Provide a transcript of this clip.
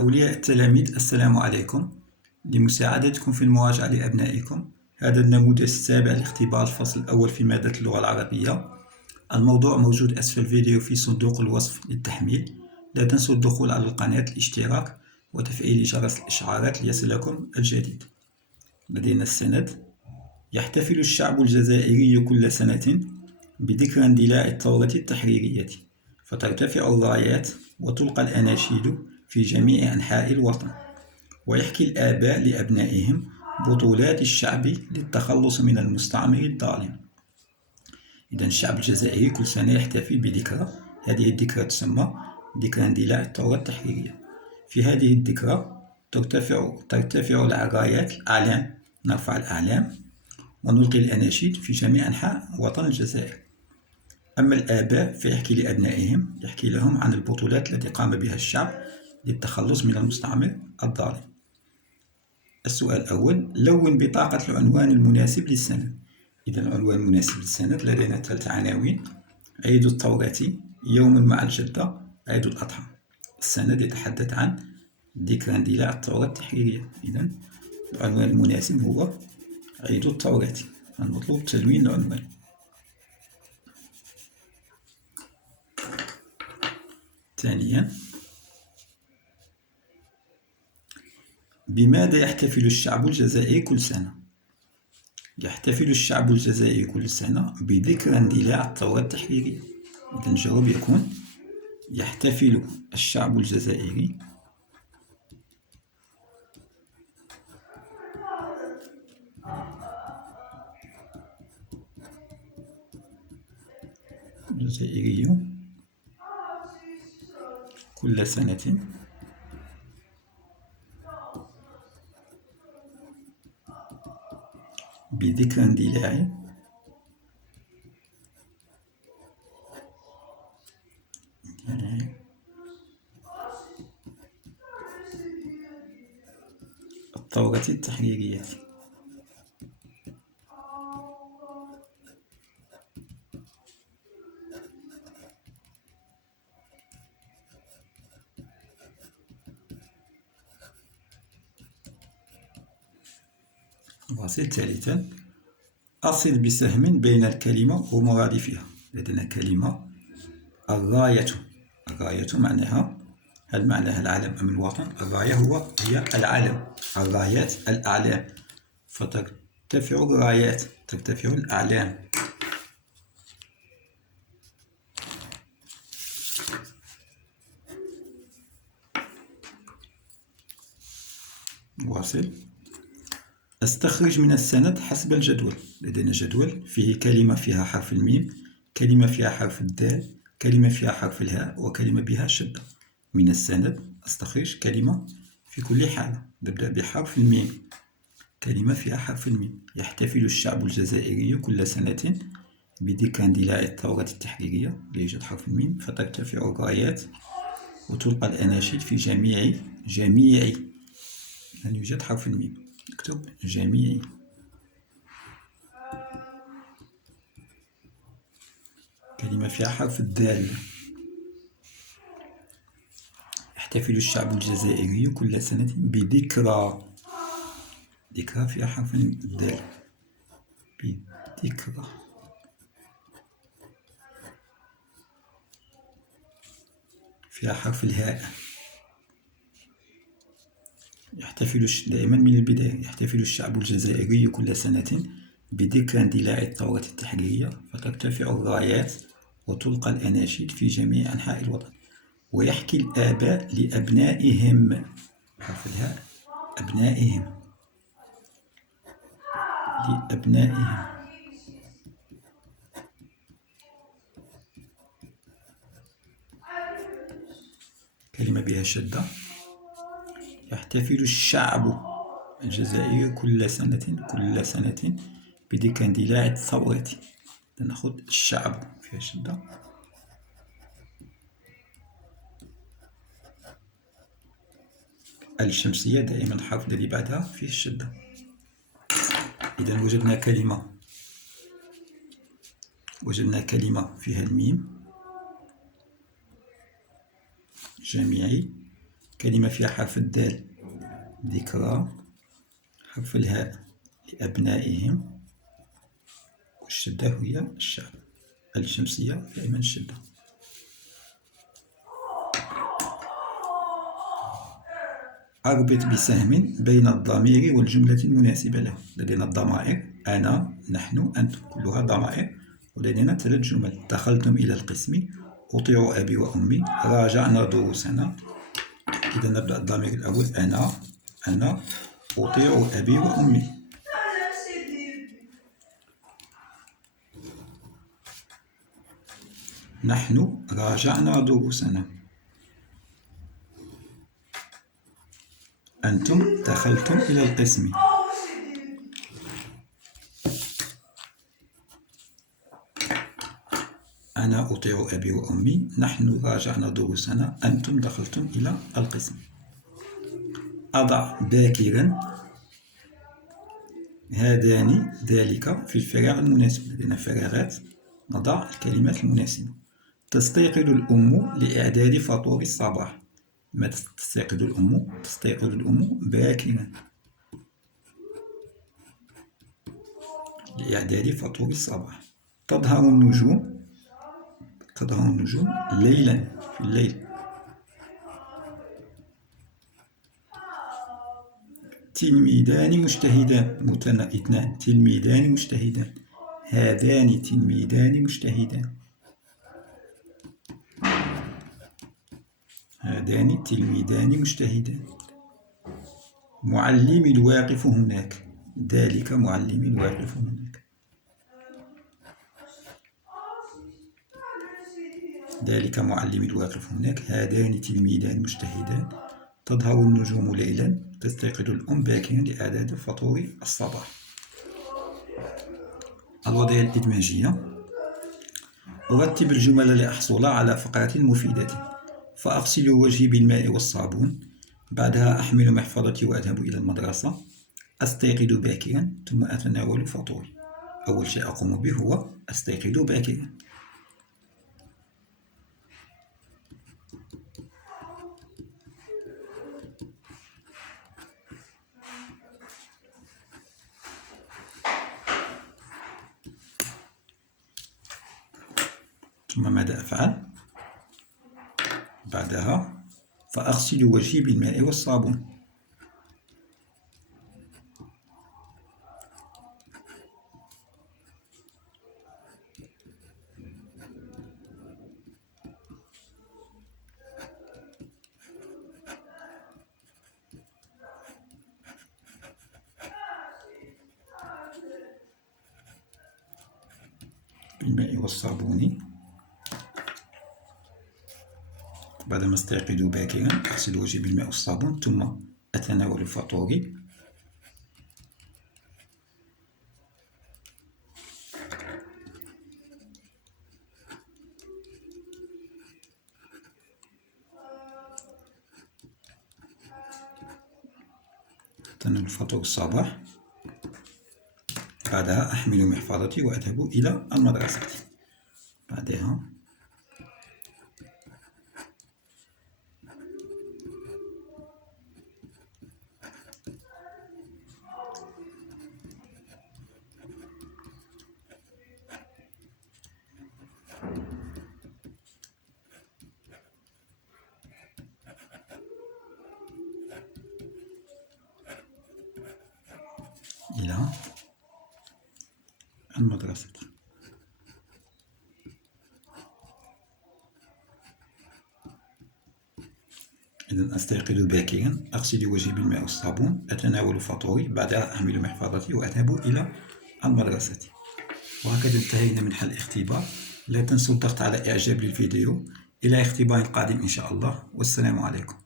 أولياء التلاميذ، السلام عليكم. لمساعدتكم في المراجعة لأبنائكم، هذا النموذج السابع لاختبار الفصل الأول في مادة اللغة العربية. الموضوع موجود أسفل الفيديو في صندوق الوصف للتحميل. لا تنسوا الدخول على القناة، الاشتراك وتفعيل جرس الإشعارات ليصلكم الجديد. لدينا السند: يحتفل الشعب الجزائري كل سنة بذكرى اندلاع الثورة التحريرية، فترتفع الرايات وتلقى الأناشيد في جميع أنحاء الوطن، ويحكي الآباء لأبنائهم بطولات الشعب للتخلص من المستعمر الظالم. إذن الشعب الجزائري كل سنة يحتفل بذكرى، هذه الذكرى تسمى ذكرى اندلاع الثورة التحريرية. في هذه الذكرى ترتفع الرايات، الأعلام، نرفع الأعلام ونلقي الأناشيد في جميع أنحاء وطن الجزائر. أما الآباء فيحكي لأبنائهم، يحكي لهم عن البطولات التي قام بها الشعب للتخلص من المستعمر الظالم. السؤال الأول: لون بطاقة العنوان المناسب للسند. إذا العنوان المناسب للسند لدينا 3 عناوين: عيد الثورة، يوم مع الجدة، عيد الأضحى. السند يتحدث عن ذكرى اندلاع الثورة التحريرية. إذا العنوان المناسب هو عيد الثورة، المطلوب تلوين العنوان. ثانيا: بماذا يحتفل الشعب الجزائري كل سنة؟ يحتفل الشعب الجزائري كل سنة بذكرى اندلاع الثورة التحريرية. إذن الجواب يكون: يحتفل الشعب الجزائري كل سنة بذكرى اندلاع الثورة التحريرية. واصل. ثالثا: أصل بسهم بين الكلمة ومرادفها. لدينا كلمة الراية. الراية معناها، هل معناها العلم أم الوطن؟ الراية هي العلم، الرايات الأعلام، فترتفع الرايات، ترتفع الأعلام. واصل. استخرج من السند حسب الجدول. لدينا جدول فيه كلمة فيها حرف الميم، كلمة فيها حرف الدال، كلمة فيها حرف الهاء، وكلمة بها شدة. من السند استخرج كلمة في كل حالة. نبدأ بحرف الميم. كلمة فيها حرف الميم: يحتفل الشعب الجزائري كل سنة بذكرى اندلاع الثورة التحريرية. لا يوجد حرف الميم، فترتفع الرايات وتلقى الأناشيد في جميع لن يوجد حرف الميم، نكتب جميع. كلمة فيها حرف الدال: يحتفل الشعب الجزائري كل سنة بذكرى، ذكرى فيها حرف الدال، بذكرى. فيها حرف الهاء. يحتفل دائما من البداية: يحتفل الشعب الجزائري كل سنة بذكرى اندلاع الثورة التحريرية، فترتفع الرايات وتلقى الأناشيد في جميع أنحاء الوطن، ويحكي الآباء لأبنائهم، حرف الهاء، أبنائهم، لأبنائهم. كلمة بها شدة: يحتفل الشعب الجزائري كل سنة بذكرى اندلاع الثورة. نأخذ الشعب فيها شدة. الشمسية دائما الحرف الذي بعدها فيه الشدة. إذا وجدنا كلمة فيها الميم، جميعي، كلمة فيها حرف الدال ذكرى، حرف الهاء لأبنائهم، والشدة هي الشعب، الشمسية دائما الشدة. أربط بسهم بين الضمير والجملة المناسبة له. لدينا الضمائر أنا، نحن، أنتم، كلها ضمائر. ولدينا 3 جمل: دخلتم إلى القسم، أطيع أبي وأمي، راجعنا دروسنا. إذا نبدأ الضمير الأول أنا أطيع أبي وأمي. نحن راجعنا دروسنا. أنتم دخلتم إلى القسم. أنا أطيع أبي وأمي، نحن راجعنا دروسنا، أنتم دخلتم إلى القسم. أضع باكرا هذان ذلك في الفراغ المناسب. لدينا فراغات، نضع الكلمات المناسبة. تستيقظ الأم لإعداد فطور الصباح. متى تستيقظ الأم؟ تستيقظ الأم باكرا لإعداد فطور الصباح. تظهر النجوم ليلا، في الليل. تلميذان مجتهدان، اثنان، تلميذان مجتهدان، هذان تلميذان مجتهدان، هذان تلميذان مجتهدان. معلم الواقف هناك، ذلك معلم واقف هناك، ذلك معلم الواقف هناك، هذان تلميذان مجتهدان. تظهر النجوم ليلا، تستيقظ الأم باكرا لإعداد فطور الصباح. الوضعية الإدماجية: أرتب الجمل لأحصل على فقرة مفيدة. فأغسل وجهي بالماء والصابون، بعدها أحمل محفظتي وأذهب إلى المدرسة. أستيقظ باكرا ثم أتناول فطوري. أول شيء أقوم به هو أستيقظ باكرا. ثم ماذا أفعل؟ بعدها فأغسل وجهي بالماء والصابون. بالماء والصابون. بعدما استيقظ باكرا أغسل وجهي بالماء والصابون ثم أتناول فطوري. أتناول فطور الصباح. بعدها أحمل محفظتي وأذهب إلى المدرسة. بعدها إلى المدرسة. إذن أستيقظ باكرا، أغسل وجهي بالماء والصابون، أتناول فطوري، بعدها أحمل محفظتي وأذهب إلى المدرسة. وهكذا انتهينا من حل الاختبار. لا تنسوا الضغط على إعجاب للفيديو. إلى اختبار قادم إن شاء الله، والسلام عليكم.